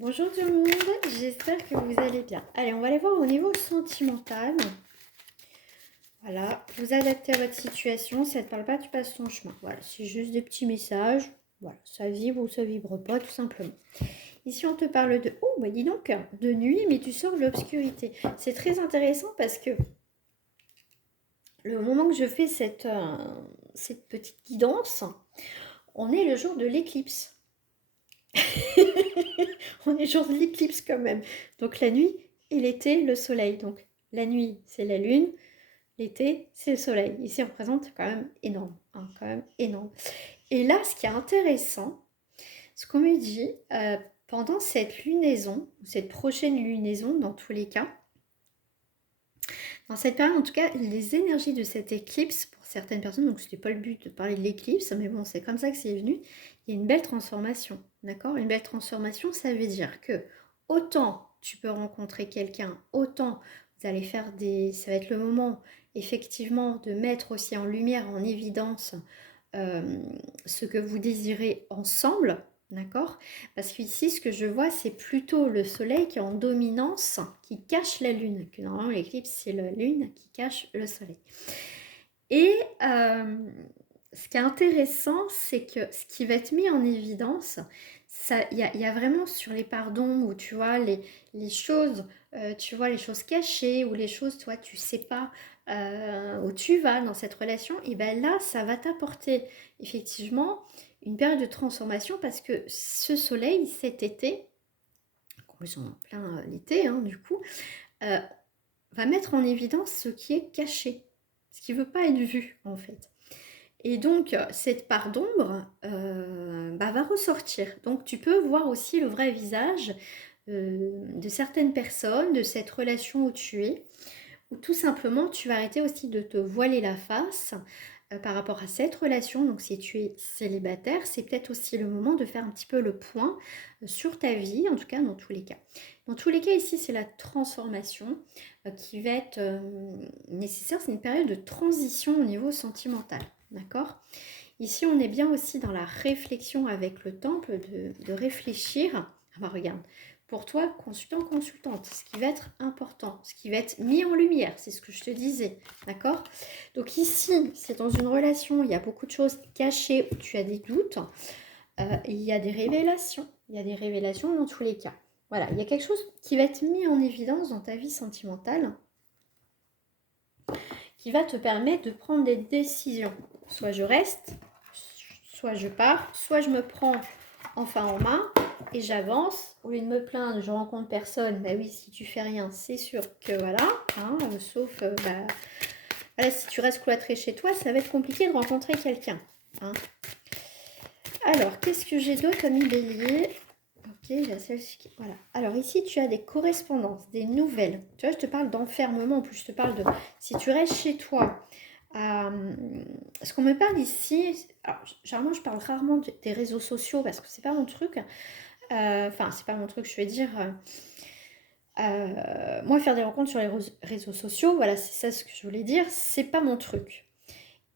Bonjour tout le monde, j'espère que vous allez bien. Allez, on va aller voir au niveau sentimental. Voilà, vous adaptez à votre situation, si ça ne te parle pas, tu passes ton chemin. Voilà, c'est juste des petits messages. Voilà, ça vibre ou ça vibre pas, tout simplement. Ici, on te parle de... Oh, bah dis donc, de nuit, mais tu sors de l'obscurité. C'est très intéressant parce que le moment que je fais cette petite guidance, on est le jour de l'éclipse. On est jour de l'éclipse quand même. Donc la nuit et l'été, le soleil. Donc la nuit, c'est la lune. L'été, c'est le soleil. Ici, on représente quand même énorme. Hein, quand même énorme. Et là, ce qui est intéressant, ce qu'on me dit, pendant cette lunaison, cette prochaine lunaison, dans tous les cas, dans cette période, en tout cas, les énergies de cette éclipse, pour certaines personnes, donc ce n'était pas le but de parler de l'éclipse, mais bon, c'est comme ça que c'est venu, il y a une belle transformation, d'accord? Une belle transformation, ça veut dire que autant tu peux rencontrer quelqu'un, autant vous allez faire des... Ça va être le moment, effectivement, de mettre aussi en lumière, en évidence, ce que vous désirez ensemble, d'accord? Parce qu'ici, ce que je vois, c'est plutôt le soleil qui est en dominance, qui cache la lune. Que normalement, l'éclipse, c'est la lune qui cache le soleil. Et ce qui est intéressant, c'est que ce qui va être mis en évidence, il y a vraiment sur les parts d'ombre où tu vois les choses, tu vois les choses cachées ou les choses, toi, tu sais pas où tu vas dans cette relation, et bien là, ça va t'apporter effectivement une période de transformation parce que ce soleil, cet été, en plus en plein l'été, hein, du coup, euh, va mettre en évidence ce qui est caché, ce qui ne veut pas être vu en fait. Et donc, cette part d'ombre va ressortir. Donc, tu peux voir aussi le vrai visage de certaines personnes, de cette relation où tu es, ou tout simplement, tu vas arrêter aussi de te voiler la face par rapport à cette relation. Donc, si tu es célibataire, c'est peut-être aussi le moment de faire un petit peu le point sur ta vie, en tout cas dans tous les cas. Dans tous les cas, ici, c'est la transformation qui va être nécessaire. C'est une période de transition au niveau sentimental. D'accord? Ici, on est bien aussi dans la réflexion avec le temple, de réfléchir. Ah bah regarde, pour toi, consultant, consultante, ce qui va être important, ce qui va être mis en lumière, c'est ce que je te disais, d'accord? Donc ici, c'est dans une relation, il y a beaucoup de choses cachées, où tu as des doutes, il y a des révélations, dans tous les cas. Voilà, il y a quelque chose qui va être mis en évidence dans ta vie sentimentale, qui va te permettre de prendre des décisions. Soit je reste, soit je pars, soit je me prends enfin en main et j'avance. Au lieu de me plaindre, je rencontre personne. Bah oui, si tu fais rien, c'est sûr que voilà. Hein, sauf, voilà, si tu restes cloîtré chez toi, ça va être compliqué de rencontrer quelqu'un. Hein. Alors, qu'est-ce que j'ai d'autre comme bélier? Ok, j'ai celle-ci. Voilà. Alors ici, tu as des correspondances, des nouvelles. Tu vois, je te parle d'enfermement. En plus, je te parle de... Si tu restes chez toi, ce qu'on me parle ici... Alors, généralement, je parle rarement des réseaux sociaux parce que c'est pas mon truc. Enfin, c'est pas mon truc, je vais dire... moi, faire des rencontres sur les réseaux sociaux, voilà, c'est ça ce que je voulais dire, c'est pas mon truc.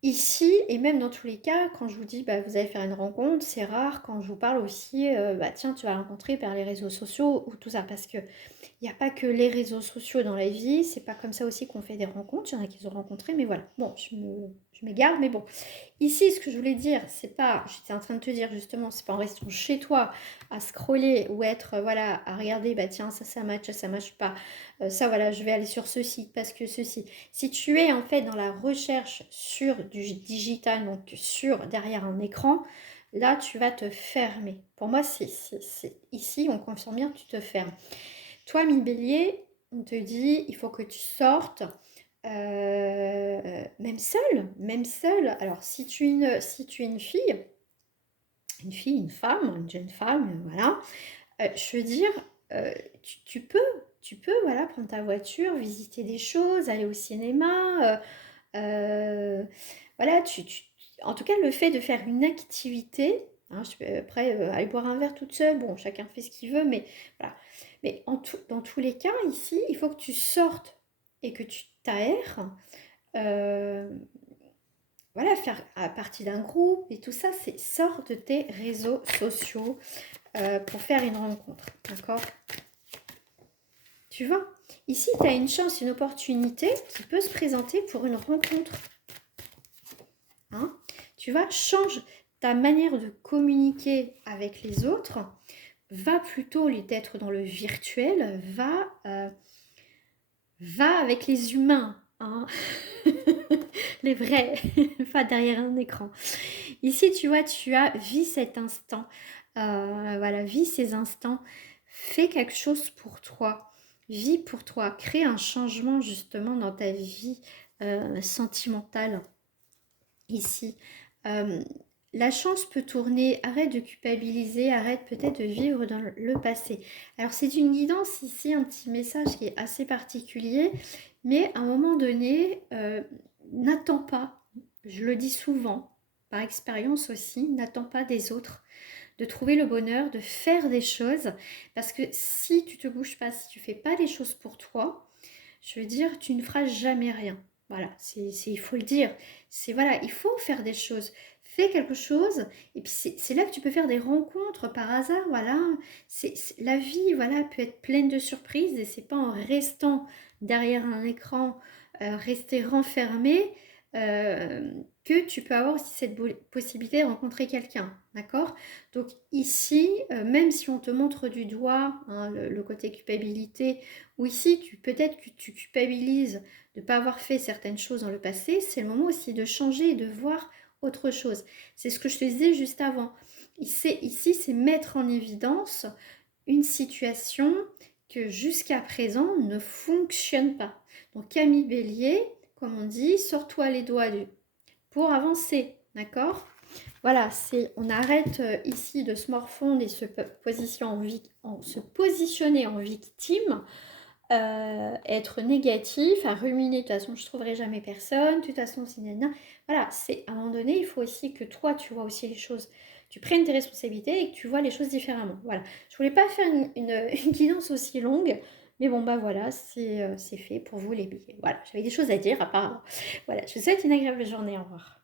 Ici, et même dans tous les cas, quand je vous dis bah, vous allez faire une rencontre, c'est rare quand je vous parle aussi, bah, tiens, tu vas rencontrer par les réseaux sociaux ou tout ça, parce que il n'y a pas que les réseaux sociaux dans la vie, c'est pas comme ça aussi qu'on fait des rencontres, il y en a qui ont rencontré, mais voilà, bon, je m'égare, mais bon. Ici, ce que je voulais dire, c'est pas, j'étais en train de te dire justement, c'est pas en restant chez toi à scroller ou être, voilà, à regarder, bah tiens, ça match pas, ça voilà, je vais aller sur ce site parce que ceci. Si tu es en fait dans la recherche sur du digital, donc sur derrière un écran, là tu vas te fermer. Pour moi, c'est ici, on confirme bien que tu te fermes. Toi, mi-bélier, on te dit, il faut que tu sortes, même seule, même seule. Alors, si tu es une femme, une jeune femme, voilà, je veux dire, euh, tu peux, voilà, prendre ta voiture, visiter des choses, aller au cinéma, voilà, en tout cas, le fait de faire une activité, hein, après, aller boire un verre toute seule, bon, chacun fait ce qu'il veut, mais voilà. Mais dans tous les cas, ici, il faut que tu sortes et que tu t'aères. euh, voilà, faire partie d'un groupe et tout ça, c'est sors de tes réseaux sociaux. pour faire une rencontre, d'accord? Tu vois, ici, tu as une chance, une opportunité qui peut se présenter pour une rencontre. Hein? Tu vois, change ta manière de communiquer avec les autres. Va plutôt, au lieu d'être dans le virtuel, va avec les humains. Hein? Les vrais, pas derrière un écran. Ici, tu vois, vis cet instant. Voilà, vis ces instants. Fais quelque chose pour toi. Vis pour toi. Crée un changement justement dans ta vie sentimentale. Ici. Euh, la chance peut tourner. Arrête de culpabiliser. Arrête peut-être de vivre dans le passé. Alors, c'est une guidance ici, un petit message qui est assez particulier. Mais à un moment donné, n'attends pas. Je le dis souvent, par expérience aussi, n'attends pas des autres de trouver le bonheur, de faire des choses. Parce que si tu te bouges pas, si tu fais pas les choses pour toi, je veux dire, tu ne feras jamais rien. Voilà, il faut le dire. Voilà, il faut faire des choses. Fais quelque chose, et puis c'est là que tu peux faire des rencontres par hasard. Voilà, la vie, voilà, peut être pleine de surprises, et c'est pas en restant derrière un écran, rester renfermé, euh, que tu peux avoir aussi cette possibilité de rencontrer quelqu'un, d'accord? Donc ici, même si on te montre du doigt, hein, le côté culpabilité, ou ici, peut-être que tu culpabilises de ne pas avoir fait certaines choses dans le passé, c'est le moment aussi de changer et de voir autre chose. C'est ce que je te disais juste avant. Ici, c'est mettre en évidence une situation que jusqu'à présent ne fonctionne pas. Donc Camille Bélier, comme on dit, sors-toi les doigts pour avancer, d'accord? Voilà, on arrête ici de se morfondre et se positionner en victime, être négatif, à ruminer, de toute façon je trouverai jamais personne, de toute façon c'est nana. Voilà, à un moment donné, il faut aussi que toi tu vois aussi les choses, tu prennes tes responsabilités et que tu vois les choses différemment. Voilà, je voulais pas faire une guidance aussi longue, mais bon bah voilà, c'est fait pour vous les billets. Voilà, j'avais des choses à dire apparemment. Voilà, je vous souhaite une agréable journée, au revoir.